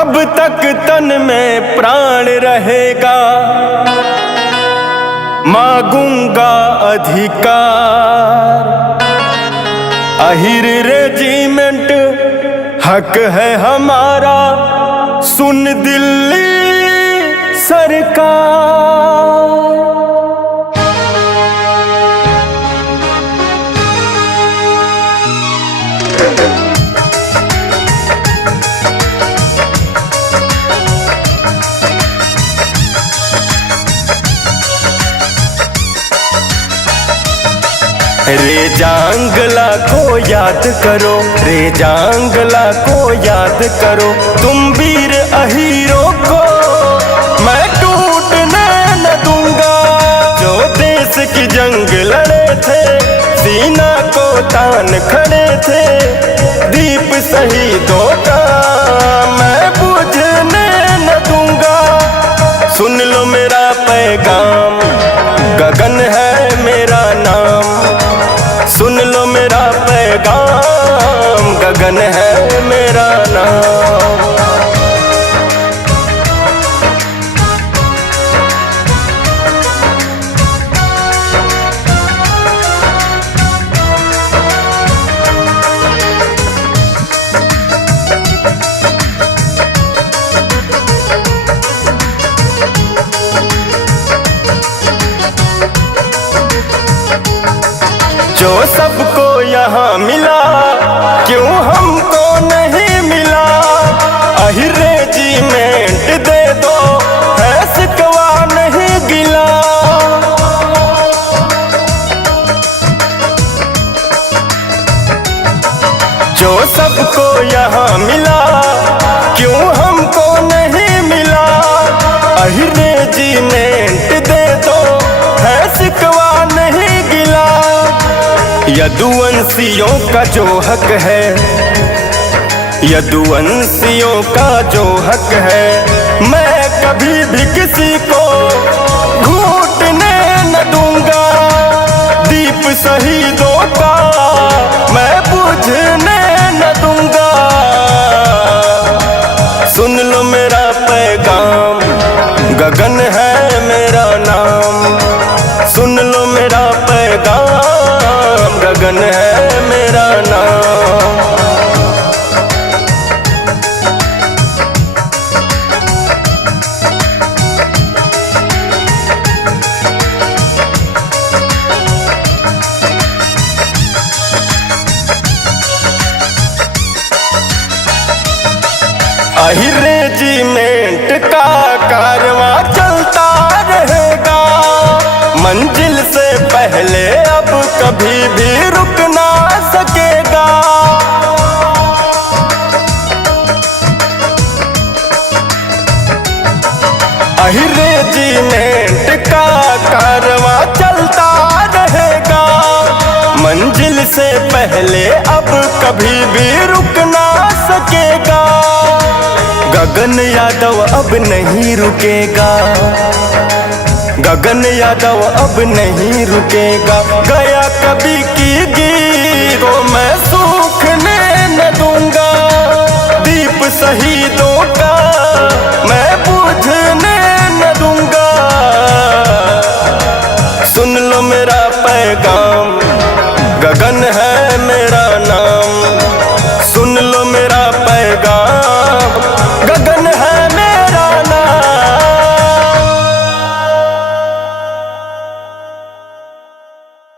कब तक तन में प्राण रहेगा, मांगूंगा अधिकार। अहिर रेजिमेंट हक है हमारा, सुन दिल्ली सरकार। रे जांगला को याद करो, रे जांगला को याद करो, तुम वीर अहीरों को मैं टूटने न दूंगा। जो देश की जंग लड़े थे, सीना को तान खड़े थे, दीप शहीदों का मैं बुझने न दूंगा। सुन लो मेरा पैगाम, गगन है मेरा नाम। सुन लो मेरा पैगाम, गगन है मेरा नाम। जो सबको यहाँ मिला, क्यों हमको नहीं मिला? अहिर रेजिमेंट दे दो, है शिकवा नहीं गिला। जो सबको यहाँ मिला, क्यों हमको नहीं मिला? अहिर रेजिमेंट दे दो, है शिकवा नहीं गिला। यदुवंशियों का जो हक है, यदुवंशियों का जो हक है, मैं कभी भी किसी को घूटने न दूंगा। दीप शहीदों का मैं बुझने न दूंगा। सुन लो मेरा पैगाम, गगन है मेरा नाम। सुन लो मेरा पैगाम, गगन है मेरा नाम। अहिर रेजिमेंट का कारवां चलता रहेगा, मंजिल से पहले अब कभी भी रुक ना सकेगा। अहिर रेजिमेंट का कारवां चलता रहेगा, मंजिल से पहले अब कभी भी रुक ना सकेगा। गगन यादव अब नहीं रुकेगा, गगन यादव अब नहीं रुकेगा। गया कभी की गीत को मैं सूखने न दूंगा। दीप शहीद